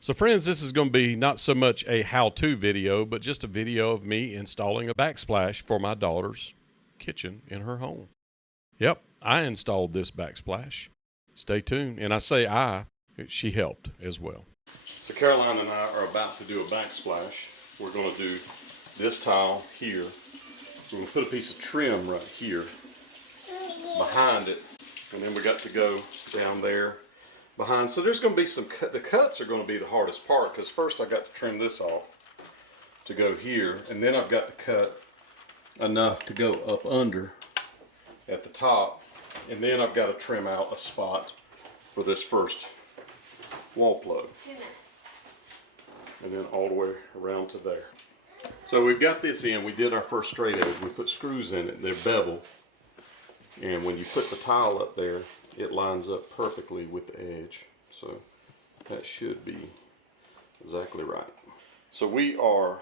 So friends, this is going to be not so much a how-to video, but just a video of me installing a backsplash for my daughter's kitchen in her home. Yep, I installed this backsplash. Stay tuned. And I say she helped as well. So Caroline and I are about to do a backsplash. We're going to do this tile here. We're going to put a piece of trim right here behind it. And then we got to go down there behind. So there's going to be some the cuts are going to be the hardest part, because first I got to trim this off to go here, and then I've got to cut enough to go up under at the top, and then I've got to trim out a spot for this first wall plug. 2 minutes. And then all the way around to there. So we've got this in. We did our first straight edge. We put screws in it. They're bevel. And when you put the tile up there, it lines up perfectly with the edge. So that should be exactly right. So we are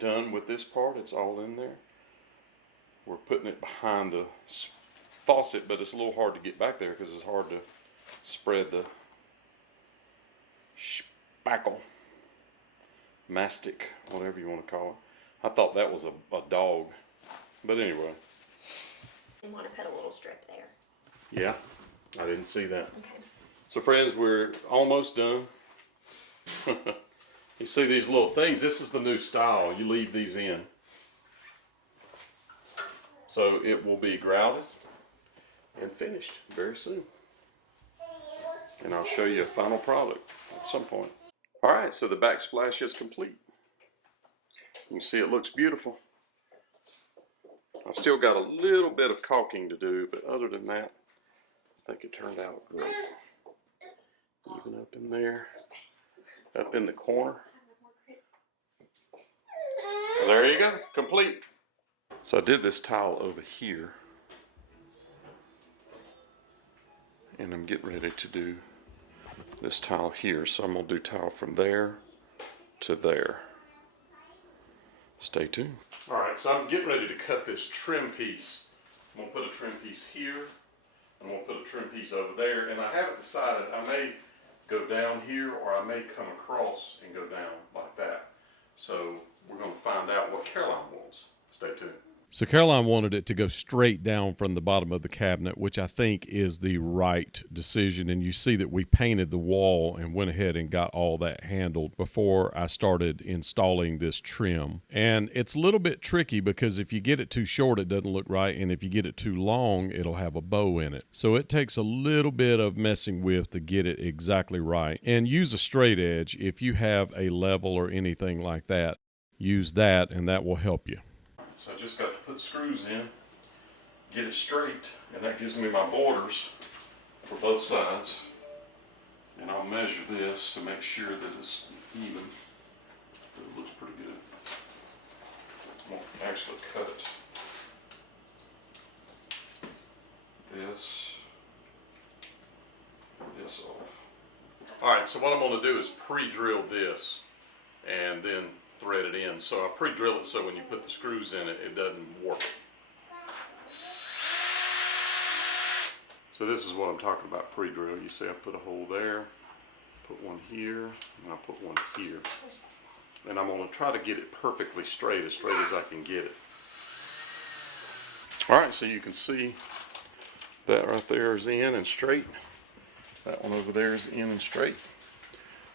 done with this part. It's all in there. We're putting it behind the faucet, but it's a little hard to get back there because it's hard to spread the spackle, mastic, whatever you want to call it. I thought that was a dog, but anyway. You want to put a little strip there. Yeah, I didn't see that. Okay. So friends, we're almost done. You see these little things? This is the new style. You leave these in. So it will be grouted and finished very soon. And I'll show you a final product at some point. All right, so the backsplash is complete. You can see it looks beautiful. I've still got a little bit of caulking to do, but other than that, I think it turned out great. Even up in there, up in the corner. So there you go, complete. So I did this tile over here, and I'm getting ready to do this tile here. So I'm going to do tile from there to there. Stay tuned. All right, so I'm getting ready to cut this trim piece. I'm going to put a trim piece here. I'm going to put a trim piece over there. And I haven't decided. I may go down here, or I may come across and go down like that. So we're going to find out what Caroline wants. Stay tuned. So Caroline wanted it to go straight down from the bottom of the cabinet, which I think is the right decision. And you see that we painted the wall and went ahead and got all that handled before I started installing this trim. And it's a little bit tricky because if you get it too short, it doesn't look right. And if you get it too long, it'll have a bow in it. So it takes a little bit of messing with to get it exactly right. And use a straight edge. If you have a level or anything like that, use that, and that will help you. So I just got to put screws in, get it straight, and that gives me my borders for both sides. And I'll measure this to make sure that it's even. But it looks pretty good. I'm going to actually cut this off. Alright, so what I'm going to do is pre-drill this and then thread it in. So I pre-drill it so when you put the screws in it, it doesn't warp. So this is what I'm talking about, pre-drill. You see I put a hole there, put one here, and I put one here. And I'm going to try to get it perfectly straight as I can get it. Alright, so you can see that right there is in and straight. That one over there is in and straight.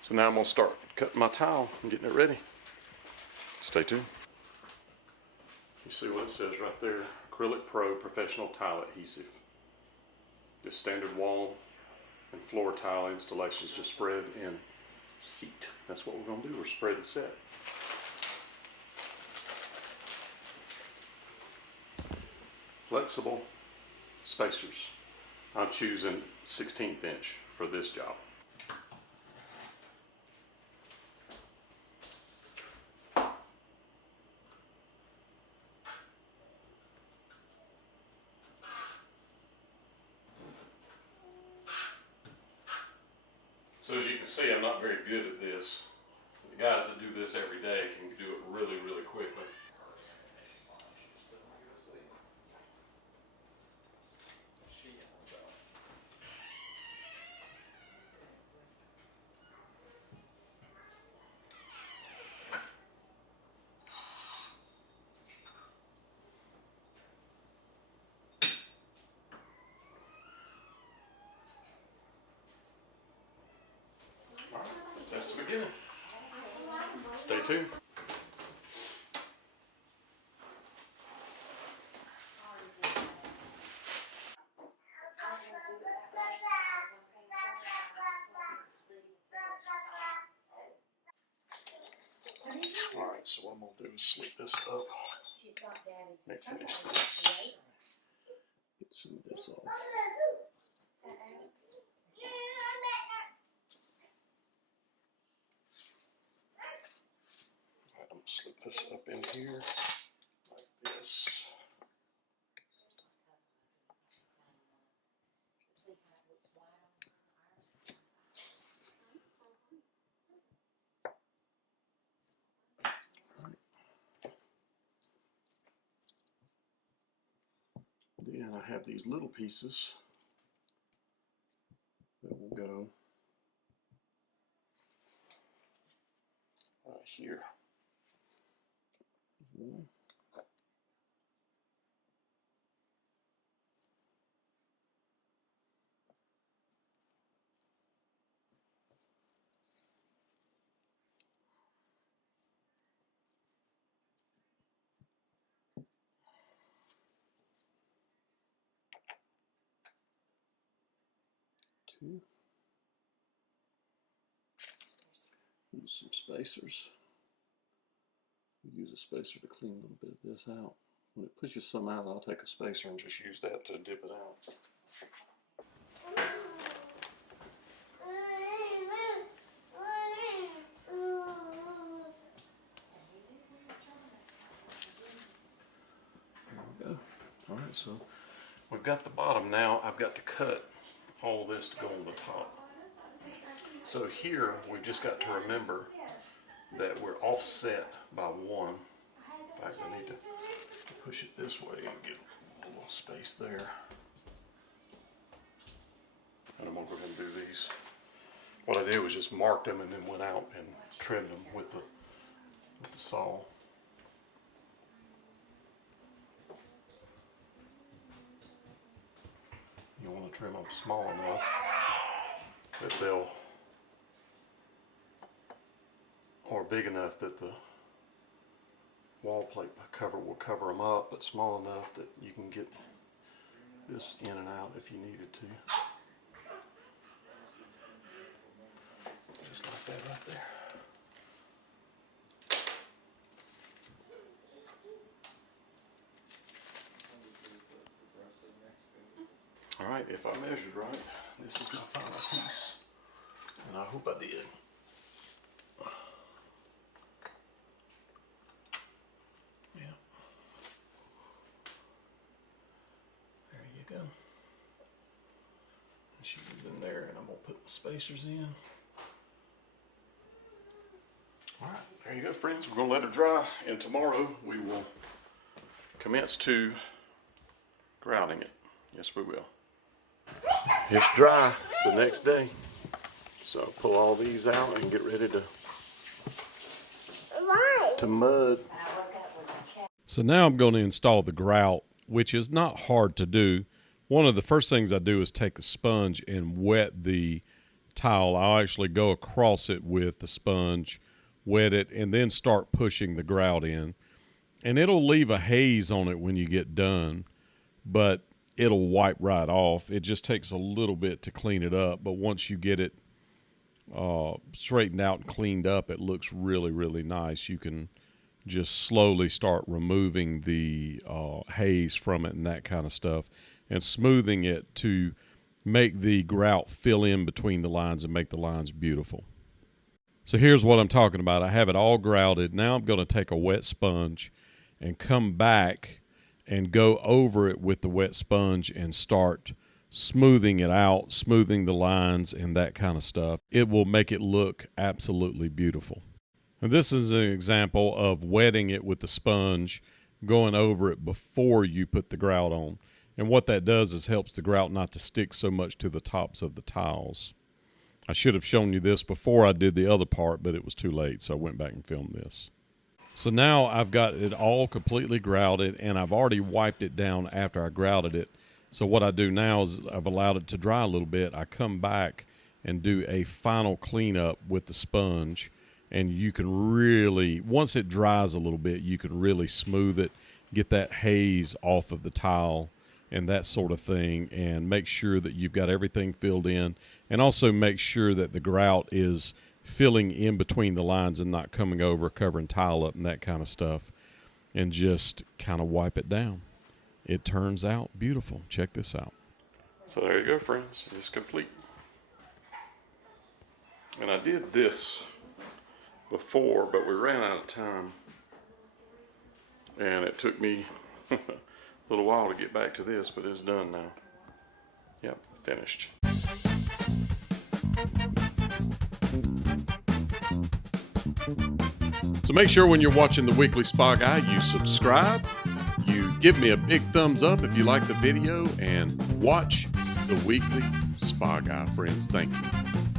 So now I'm going to start cutting my tile and getting it ready. Stay tuned. You see what it says right there, Acrylic Pro Professional Tile Adhesive. Just standard wall and floor tile installations, just spread and seat. That's what we're going to do, we're spread and set. Flexible spacers. I'm choosing 16th inch for this job. So as you can see, I'm not very good at this. The guys that do this every day can do it really, really quickly. beginning. Stay tuned. Alright, so what I'm going to do is slick this up. Let me finish this. Get some of this off. Alright, I'm going to slip this up in here like this. Then I have these little pieces that will go right here. One. Two. Use some spacers. Use a spacer to clean a little bit of this out. When it pushes some out, I'll take a spacer and just use that to dip it out. There we go. Alright, so we've got the bottom now. I've got to cut all this to go on the top. So here we've just got to remember that we're offset by 1. In fact, I need to push it this way and get a little space there. And I'm going to go ahead and do these. What I did was just marked them and then went out and trimmed them with the saw. You want to trim them small enough that they'll, or big enough that the wall plate cover will cover them up, but small enough that you can get this in and out if you needed to. Just like that right there. Alright, if I measured right, this is my final piece. And I hope I did. Yeah. There you go. And she was in there, and I'm going to put the spacers in. Alright, there you go, friends. We're going to let her dry, and tomorrow we will commence to grouting it. Yes, we will. It's dry. It's the next day. So pull all these out and get ready to mud. So now I'm going to install the grout, which is not hard to do. One of the first things I do is take a sponge and wet the tile. I'll actually go across it with the sponge, wet it, and then start pushing the grout in. And it'll leave a haze on it when you get done, but it'll wipe right off. It just takes a little bit to clean it up, but once you get it straightened out and cleaned up, it looks really, really nice. You can just slowly start removing the haze from it and that kind of stuff, and smoothing it to make the grout fill in between the lines and make the lines beautiful. So here's what I'm talking about. I have it all grouted. Now I'm going to take a wet sponge and come back and go over it with the wet sponge and start smoothing it out, smoothing the lines and that kind of stuff. It will make it look absolutely beautiful. And this is an example of wetting it with the sponge, going over it before you put the grout on. And what that does is helps the grout not to stick so much to the tops of the tiles. I should have shown you this before I did the other part, but it was too late, so I went back and filmed this. So now I've got it all completely grouted, and I've already wiped it down after I grouted it. So what I do now is I've allowed it to dry a little bit. I come back and do a final cleanup with the sponge. And you can really, once it dries a little bit, you can really smooth it, get that haze off of the tile and that sort of thing, and make sure that you've got everything filled in, and also make sure that the grout is filling in between the lines and not coming over, covering tile up and that kind of stuff, and just kind of wipe it down. It turns out beautiful. Check this out. So there you go, friends. It's complete. And I did this before, but we ran out of time, and it took me a little while to get back to this, but it's done now. Yep, finished. So make sure when you're watching the Weekly Spa Guy, you subscribe, you give me a big thumbs up if you like the video, and watch the Weekly Spa Guy, friends. Thank you.